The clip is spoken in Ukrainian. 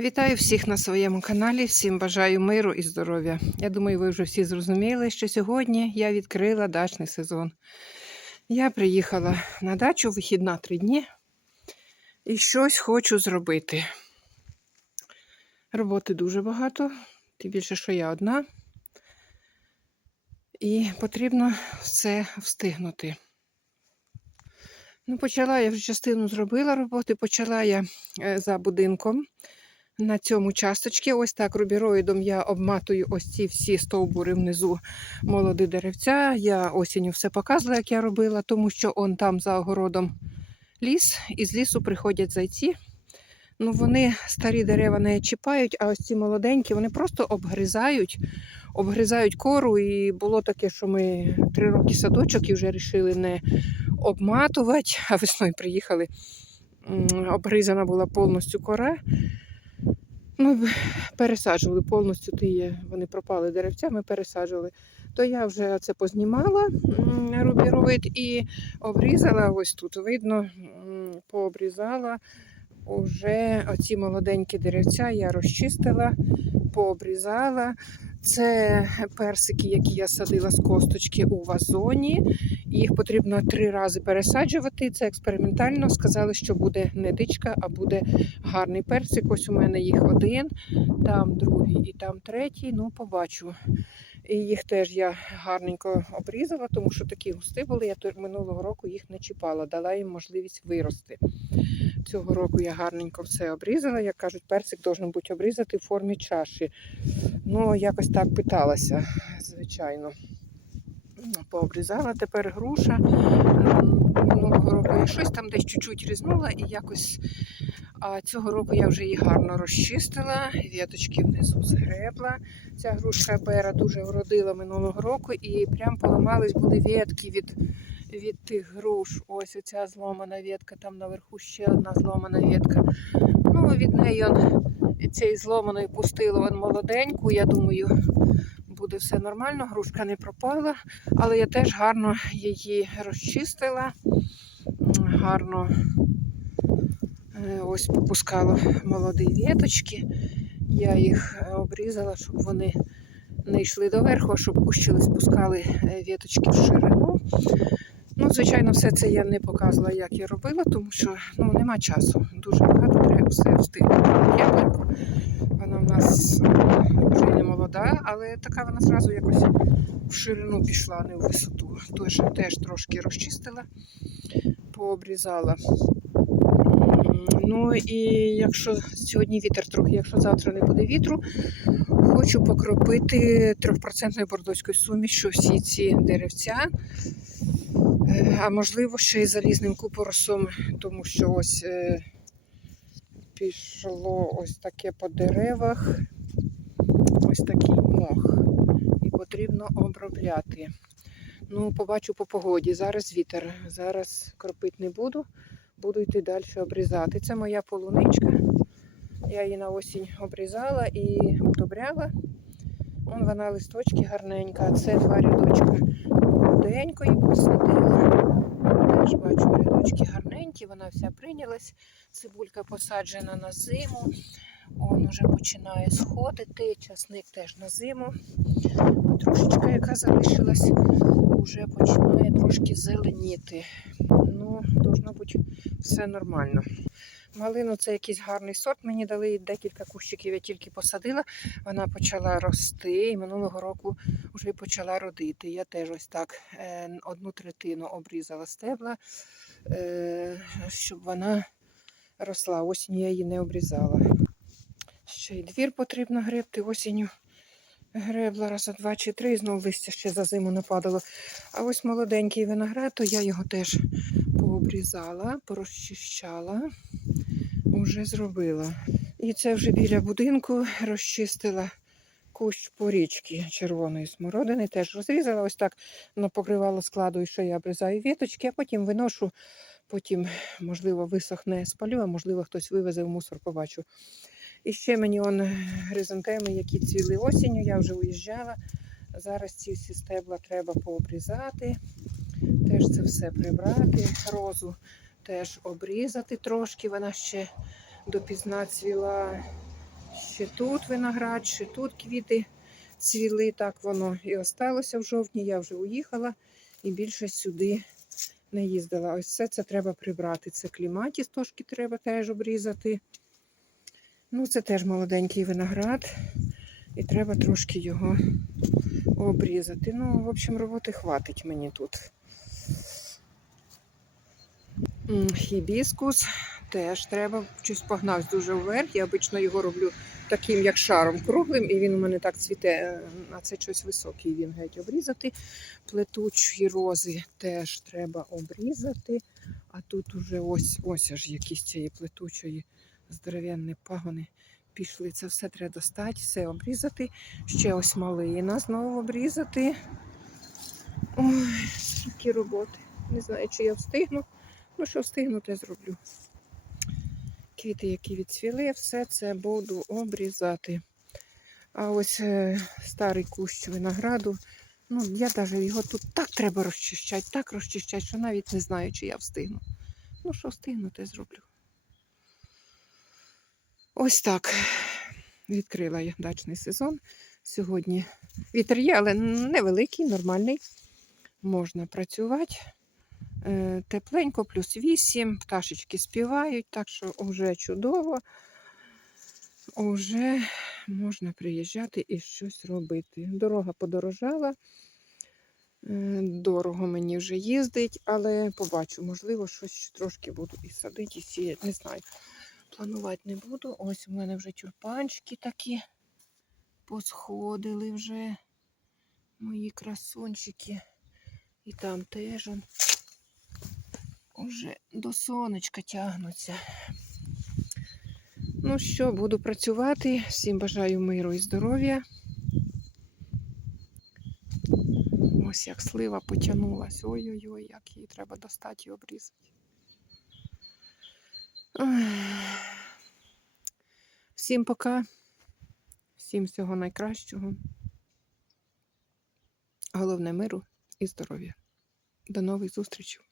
Вітаю всіх на своєму каналі. Всім бажаю миру і здоров'я. Я думаю, ви вже всі зрозуміли, що сьогодні я відкрила дачний сезон. Я приїхала на дачу вихідна три дні і щось хочу зробити. Роботи дуже багато, тим більше, що я одна. І потрібно все встигнути. Ну, почала я вже частину зробила роботи. Почала я е, за будинком. На цьому часточці, ось так рубіроїдом я обматую ось ці всі стовбури внизу молоді деревця. Я осінню все показувала, як я робила, тому що он там за огородом ліс, і з лісу приходять зайці. Ну, вони старі дерева не чіпають, а ось ці молоденькі, вони просто обгризають, обгризають кору. І було таке, що ми три роки садочок і вже вирішили не обматувати, а весною приїхали. Обгризана була повністю кора. Ну, пересаджували повністю ті, вони пропали деревця, ми пересаджували. То я вже це познімала рубіроїд і обрізала ось тут. Видно, пообрізала уже оці молоденькі деревця, я розчистила, пообрізала. Це персики, які я садила з косточки у вазоні. Їх потрібно три рази пересаджувати. Це експериментально. Сказали, що буде не дичка, а буде гарний персик. Ось у мене їх один, там другий і там третій. Ну, побачу. І їх теж я гарненько обрізала, тому що такі густи були. Я минулого року їх не чіпала, дала їм можливість вирости. Цього року я гарненько все обрізала. Як кажуть, персик должен бути обрізати в формі чаші. Ну, якось так питалася, звичайно. Ну, Пообрізала тепер груша. Минулого року я щось там десь чуть-чуть різнула і якось. А цього року я вже її гарно розчистила, віточки внизу згребла. Ця грушка бера дуже вродила минулого року і прям поламались були ветки від, від тих груш. Ось оця зломана ветка, там наверху ще одна зломана ветка. Ну, від неї он, цієї зломаної пустила он молоденьку. Я думаю, буде все нормально, грушка не пропала, але я теж гарно її розчистила, гарно ось попускала молоді віточки. Я їх е, обрізала, щоб вони не йшли доверху, а щоб кущили, спускали е, віточки в ширину. Ну, звичайно, все це я не показувала, як я робила, тому що ну, нема часу. Дуже багато треба все встигнути. Яблуньку. Вона в нас е, вже не молода, але така вона зразу якось в ширину пішла, не в висоту. Тож теж трошки розчистила, пообрізала. Ну і якщо сьогодні вітер трохи, якщо завтра не буде вітру, хочу покропити 3% бордоською сумішю всі ці деревця. Е, А можливо, ще й залізним купоросом, тому що ось е, пішло ось таке по деревах, ось такий мох. І потрібно обробляти. Ну, побачу по погоді. Зараз вітер. Зараз кропити не буду. Буду йти далі обрізати. Це моя полуничка. Я її на осінь обрізала і удобряла. Вон вона листочки гарненька, це два рядочка молоденької посадила. Теж бачу рядочки гарненькі, вона вся прийнялась. Цибулька посаджена на зиму. Он уже починає сходити. Часник теж на зиму. Петрушечка, яка залишилась, вже починає трошки зеленіти. Ну, должно бути все нормально. Малину це якийсь гарний сорт. Мені дали декілька кущиків, я тільки посадила. Вона почала рости і минулого року вже почала родити. Я теж ось так е, одну третину обрізала стебла, е, щоб вона росла. Осінню я її не обрізала. Ще й двір потрібно гребти осінню. Гребла раза два чи три, знову листя ще за зиму нападало. А ось молоденький виноград, то я його теж пообрізала, порозчищала, уже зробила. І це вже біля будинку розчистила кущ порічки червоної смородини. Теж розрізала ось так на покривало складу, і що я обрізаю віточки, а потім виношу, потім, можливо, висохне, спалю, а можливо, хтось вивезе в мусор, побачу. І ще мені он хризантеми, які цвіли осінню, я вже уїжджала. Зараз ці всі стебла треба пообрізати, теж це все прибрати. Розу теж обрізати трошки, вона ще допізна цвіла. ще тут виноград, ще тут квіти цвіли. Так воно і осталося в жовтні. Я вже уїхала і більше сюди не їздила. Ось все це треба прибрати. Це кліматіс, трошки треба теж обрізати. Ну, це теж молоденький виноград. І треба трошки його обрізати. Ну, в общем, роботи хватить мені тут. Хібіскус теж треба. Щось погнав дуже вверх. Я обично його роблю таким, як шаром круглим, і він у мене так цвіте, е, а це щось високий він геть обрізати. Плетучі рози теж треба обрізати. А тут уже ось ось аж якісь цієї плетучої здоровенні пагони пішли. Це все треба достати, все обрізати. Ще ось малина знову обрізати. Ой, які роботи. Не знаю, чи я встигну. Ну, що встигну, те зроблю. Квіти, які відцвіли, все це буду обрізати. А ось е, старий кущ винограду. Ну, я навіть його тут так треба розчищати, так розчищати, що навіть не знаю, чи я встигну. Ну, що встигну, те зроблю. Ось так. Відкрила я дачний сезон. Сьогодні вітер є, але невеликий, нормальний. Можна працювати. Е, Тепленько, плюс 8, пташечки співають, так що вже чудово. Уже можна приїжджати і щось робити. Дорога подорожала. Е, Дорого мені вже їздить, але побачу, можливо, щось трошки буду і садити, і сіяти. Не знаю. Планувати не буду. Ось у мене вже тюльпанчики такі посходили вже. Мої красунчики. І там теж он уже до сонечка тягнуться. Ну що, буду працювати. Всім бажаю миру і здоров'я. Ось як слива потягнулась. Ой-ой-ой, як її треба достати і обрізати. Ой. Всім пока. Всім всього найкращого. Головне миру і здоров'я. До нових зустрічей.